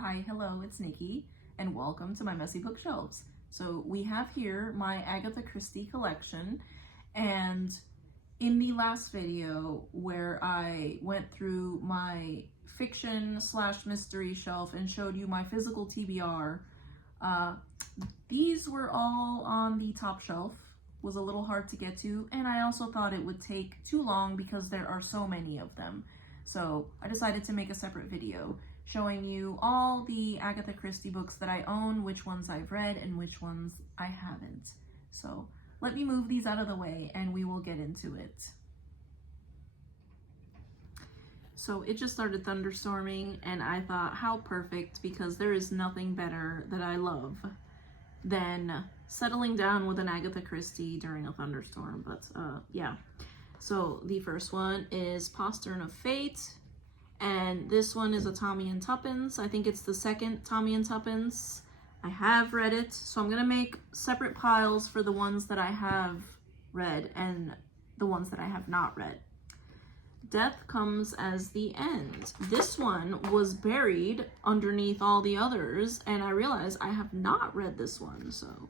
Hi, hello, it's Nikki, and welcome to my messy bookshelves. So we have here my Agatha Christie collection, and in the last video where I went through my fiction / mystery shelf and showed you my physical TBR, these were all on the top shelf. Was a little hard to get to, and I also thought it would take too long because there are so many of them. So I decided to make a separate video showing you all the Agatha Christie books that I own, which ones I've read and which ones I haven't. So let me move these out of the way and we will get into it. So it just started thunderstorming and I thought, how perfect, because there is nothing better that I love than settling down with an Agatha Christie during a thunderstorm. But yeah, so the first one is Postern of Fate, and this one is a Tommy and Tuppence. I think it's the second Tommy and Tuppence. I have read it, so I'm gonna make separate piles for the ones that I have read and the ones that I have not read. Death Comes as the End. This one was buried underneath all the others, and I realized I have not read this one, so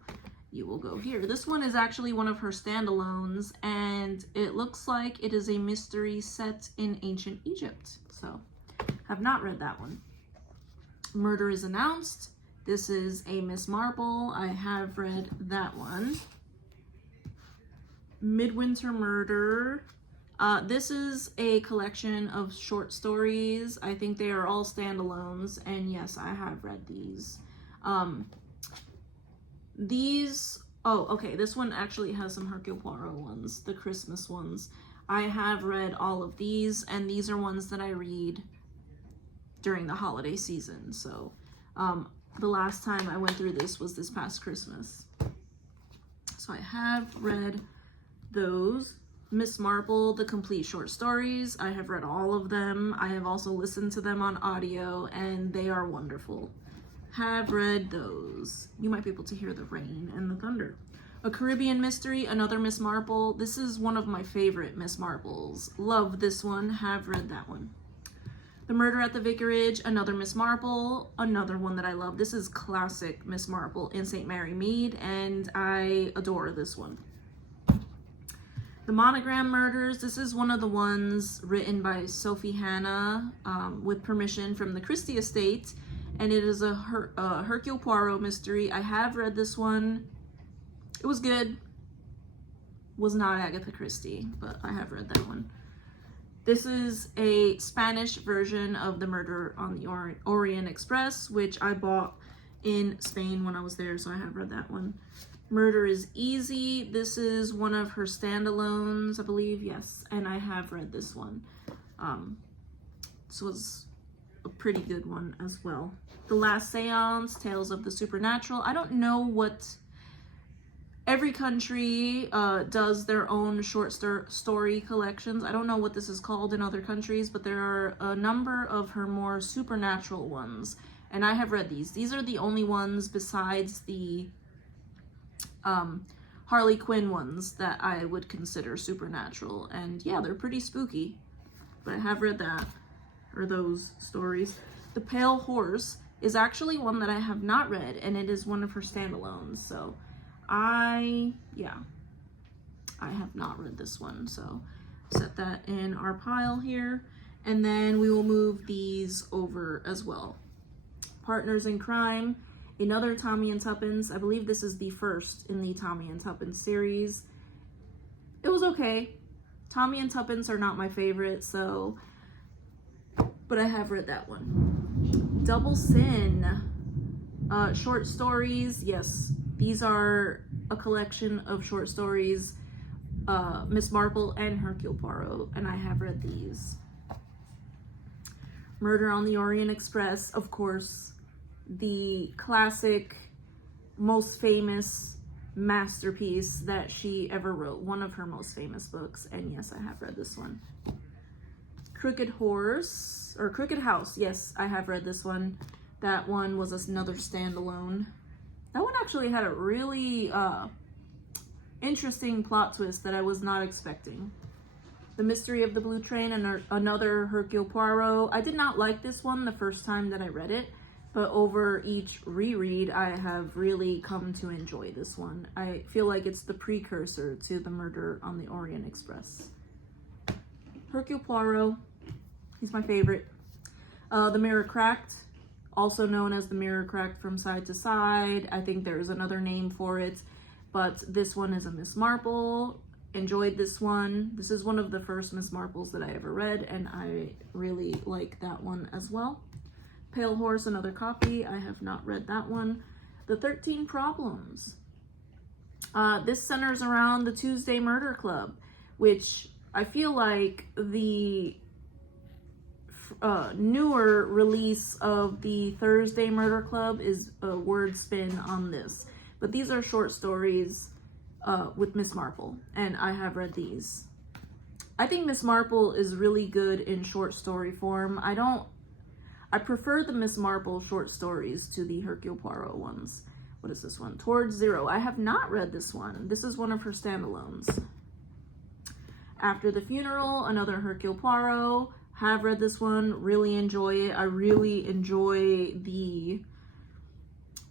you will go here. This one is actually one of her standalones, and it looks like it is a mystery set in ancient Egypt, so have not read that one. Murder is Announced. This is a Miss Marple. I have read that one. Midwinter Murder. This is a collection of short stories. I think they are all standalones, and yes, I have read these. Oh, okay, this one actually has some Hercule Poirot ones, the Christmas ones. I have read all of these, and these are ones that I read during the holiday season. So the last time I went through this was this past Christmas. So I have read those. Miss Marple, the complete short stories. I have read all of them. I have also listened to them on audio, and they are wonderful. Have read those. You might be able to hear the rain and the thunder. A Caribbean Mystery, another Miss Marple. This is one of my favorite Miss Marples. Love this one. Have read that one. The Murder at the Vicarage, another Miss Marple, another one that I love. This is classic Miss Marple in St. Mary Mead, and I adore this one. The Monogram Murders, this is one of the ones written by Sophie Hannah with permission from the Christie estate, and it is a Hercule Poirot mystery. I have read this one. It was good. Was not Agatha Christie, but I have read that one. This is a Spanish version of The Murder on the Orient Express, which I bought in Spain when I was there, so I have read that one. Murder is Easy. This is one of her standalones, I believe, yes, and I have read this one. This was a pretty good one as well. The Last Seance, Tales of the Supernatural. I don't know what... Every country does their own short story collections. I don't know what this is called in other countries, but there are a number of her more supernatural ones, and I have read these. These are the only ones besides the Harley Quinn ones that I would consider supernatural, and yeah, they're pretty spooky, but I have read that, or those stories. The Pale Horse is actually one that I have not read, and it is one of her standalones, so I have not read this one, so set that in our pile here, and then we will move these over as well. Partners in Crime, another Tommy and Tuppence. I believe this is the first in the Tommy and Tuppence series. It was okay. Tommy and Tuppence are not my favorite, so, but I have read that one. Double Sin, short stories. Yes, these are a collection of short stories, Miss Marple and Hercule Poirot, and I have read these. Murder on the Orient Express, of course, the classic, most famous masterpiece that she ever wrote, one of her most famous books, and yes, I have read this one. Crooked House, yes, I have read this one. That one was another standalone. That one actually had a really interesting plot twist that I was not expecting. The Mystery of the Blue Train, and another Hercule Poirot. I did not like this one the first time that I read it, but over each reread, I have really come to enjoy this one. I feel like it's the precursor to The Murder on the Orient Express. Hercule Poirot, he's my favorite. The Mirror Cracked, also known as The Mirror Cracked from Side to Side. I think there's another name for it, but this one is a Miss Marple. Enjoyed this one. This is one of the first Miss Marples that I ever read, and I really like that one as well. Pale Horse, another copy. I have not read that one. The 13 Problems. This centers around the Tuesday Murder Club, which I feel like the newer release of the Thursday Murder Club is a word spin on this. But these are short stories with Miss Marple, and I have read these. I think Miss Marple is really good in short story form. I prefer the Miss Marple short stories to the Hercule Poirot ones. What is this one? Towards Zero. I have not read this one. This is one of her standalones. After the Funeral, another Hercule Poirot. Have read this one. Really enjoy it. I really enjoy the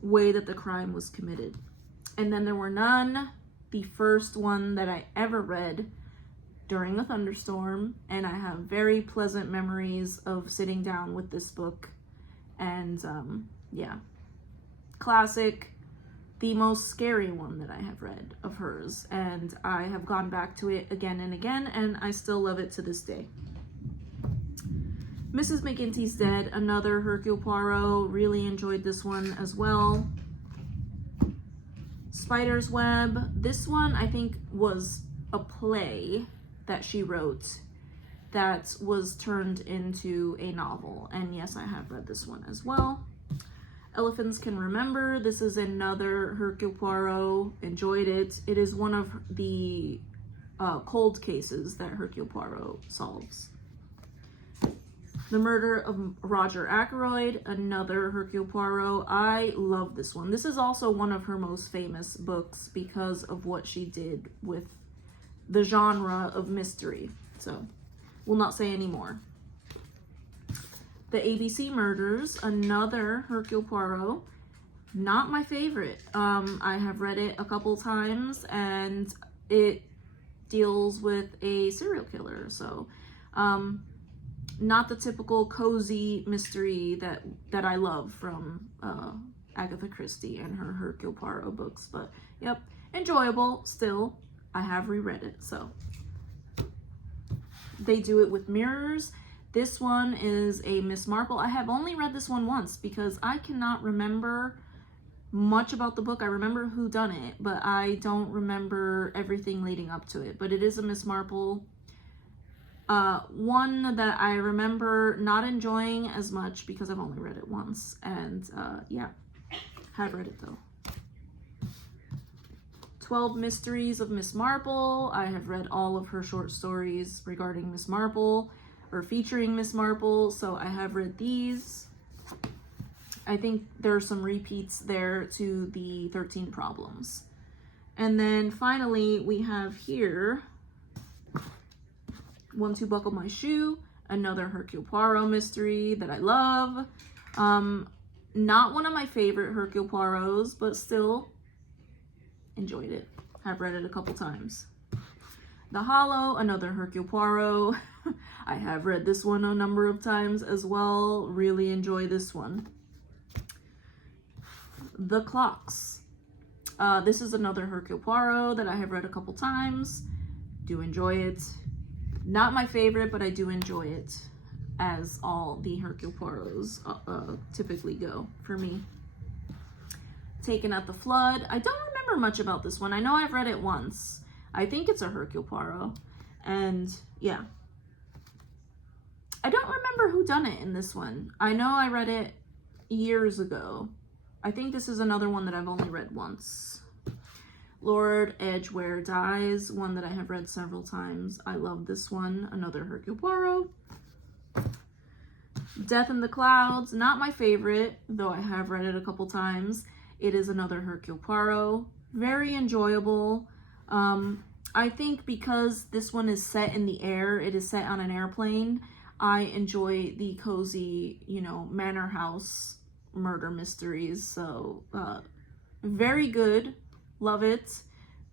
way that the crime was committed. And Then There Were None, the first one that I ever read during a thunderstorm, and I have very pleasant memories of sitting down with this book. And yeah, classic, the most scary one that I have read of hers, and I have gone back to it again and again, and I still love it to this day. Mrs. McGinty's Dead, another Hercule Poirot. Really enjoyed this one as well. Spider's Web. This one I think was a play that she wrote that was turned into a novel, and yes, I have read this one as well. Elephants Can Remember. This is another Hercule Poirot. Enjoyed it. It is one of the cold cases that Hercule Poirot solves. The Murder of Roger Ackroyd, another Hercule Poirot. I love this one. This is also one of her most famous books because of what she did with the genre of mystery. So, we'll not say any more. The ABC Murders, another Hercule Poirot. Not my favorite. I have read it a couple times, and it deals with a serial killer. So, not the typical cozy mystery that I love from Agatha Christie and her Hercule Poirot books. But, yep, enjoyable still. I have reread it, so. They Do It With Mirrors. This one is a Miss Marple. I have only read this one once because I cannot remember much about the book. I remember who done it, but I don't remember everything leading up to it. But it is a Miss Marple. One that I remember not enjoying as much because I've only read it once. And yeah, have read it though. 12 Mysteries of Miss Marple. I have read all of her short stories regarding Miss Marple, or featuring Miss Marple, so I have read these. I think there are some repeats there to the 13 Problems. And then finally, we have here One to Buckle My Shoe, another Hercule Poirot mystery that I love. Not one of my favorite Hercule Poirots, but still enjoyed it. Have read it a couple times. The Hollow, another Hercule Poirot. I have read this one a number of times as well. Really enjoy this one. The Clocks. This is another Hercule Poirot that I have read a couple times. Do enjoy it. Not my favorite, but I do enjoy it, as all the Hercule Poirots typically go for me. Taken at the Flood. I don't remember much about this one. I know I've read it once. I think it's a Hercule Poirot. And yeah. I don't remember who done it in this one. I know I read it years ago. I think this is another one that I've only read once. Lord Edgware Dies, one that I have read several times. I love this one. Another Hercule Poirot. Death in the Clouds, not my favorite, though I have read it a couple times. It is another Hercule Poirot. Very enjoyable. I think because this one is set in the air, it is set on an airplane, I enjoy the cozy, manor house murder mysteries. So very good, love it,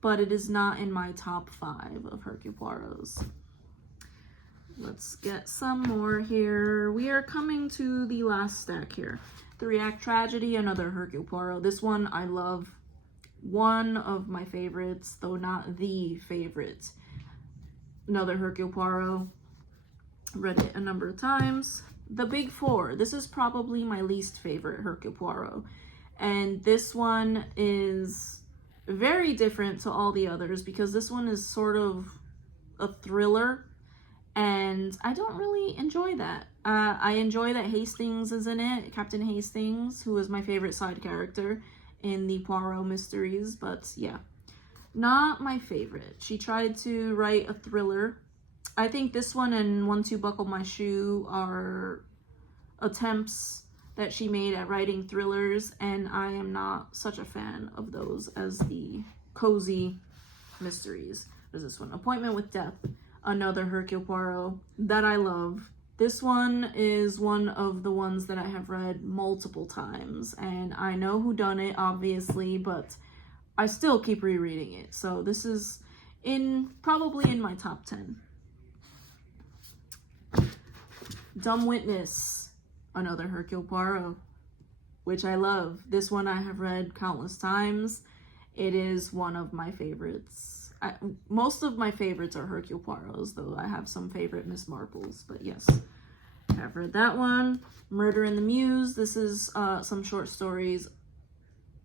but it is not in my top 5 of Hercule Poirot's. Let's get some more here. We are coming to the last stack here. 3-Act Tragedy, another Hercule Poirot. This one I love. One of my favorites, though not the favorite. Another Hercule Poirot. Read it a number of times. The Big Four. This is probably my least favorite Hercule Poirot. And this one is very different to all the others because this one is sort of a thriller. And I don't really enjoy that. I enjoy that Hastings is in it, Captain Hastings, who is my favorite side character in the Poirot mysteries, but yeah, not my favorite. She tried to write a thriller. I think this one and 1, 2 Buckle My Shoe are attempts that she made at writing thrillers, and I am not such a fan of those as the cozy mysteries. There's this one, Appointment with Death. Another Hercule Poirot that I love. This one is one of the ones that I have read multiple times, and I know who done it, obviously, but I still keep rereading it. So this is probably in my top 10. Dumb Witness, another Hercule Poirot, which I love. This one I have read countless times. It is one of my favorites. Most of my favorites are Hercule Poirot's, though I have some favorite Miss Marples, but yes, I've read that one. Murder in the Mews. This is some short stories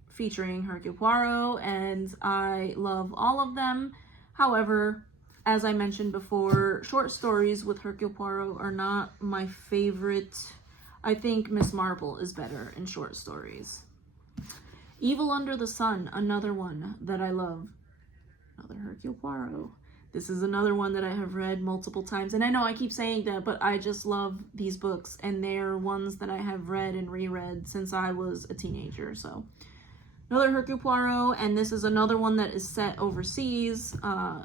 featuring Hercule Poirot, and I love all of them. However, as I mentioned before, short stories with Hercule Poirot are not my favorite. I think Miss Marple is better in short stories. Evil Under the Sun, another one that I love. Another Hercule Poirot. This is another one that I have read multiple times. And I know I keep saying that, but I just love these books. And they're ones that I have read and reread since I was a teenager. So another Hercule Poirot. And this is another one that is set overseas oh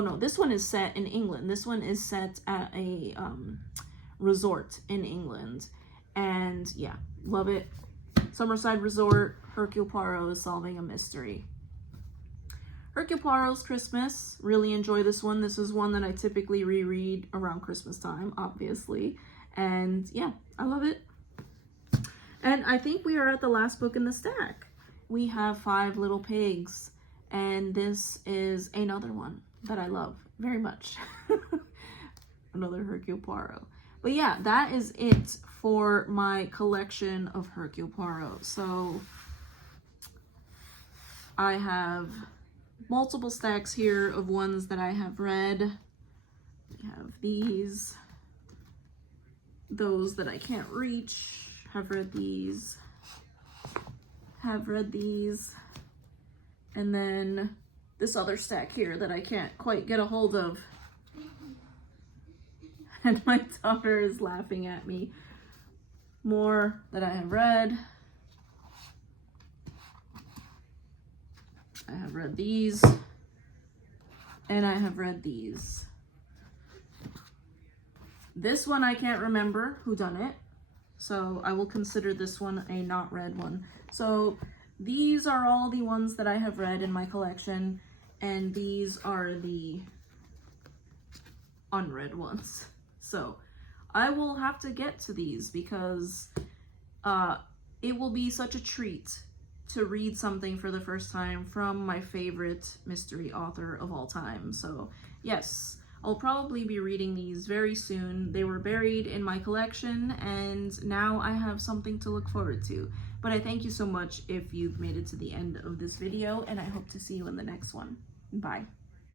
no, this one is set in England. This one is set at a resort in England. And yeah, love it. Summerside Resort. Hercule Poirot is solving a mystery. Hercule Poirot's Christmas, really enjoy this one. This is one that I typically reread around Christmas time, obviously. And yeah, I love it. And I think we are at the last book in the stack. We have 5 Little Pigs, and this is another one that I love very much. Another Hercule Poirot. But yeah, that is it for my collection of Hercule Poirot. So I have multiple stacks here of ones that I have read. We have these, those that I can't reach, have read these, and then this other stack here that I can't quite get a hold of. And my daughter is laughing at me. More that I have read. I have read these, and I have read these. This one I can't remember who done it, so I will consider this one a not read one. So these are all the ones that I have read in my collection, and these are the unread ones. So I will have to get to these because it will be such a treat to read something for the first time from my favorite mystery author of all time. So yes, I'll probably be reading these very soon. They were buried in my collection, and now I have something to look forward to. But I thank you so much if you've made it to the end of this video, and I hope to see you in the next one. Bye.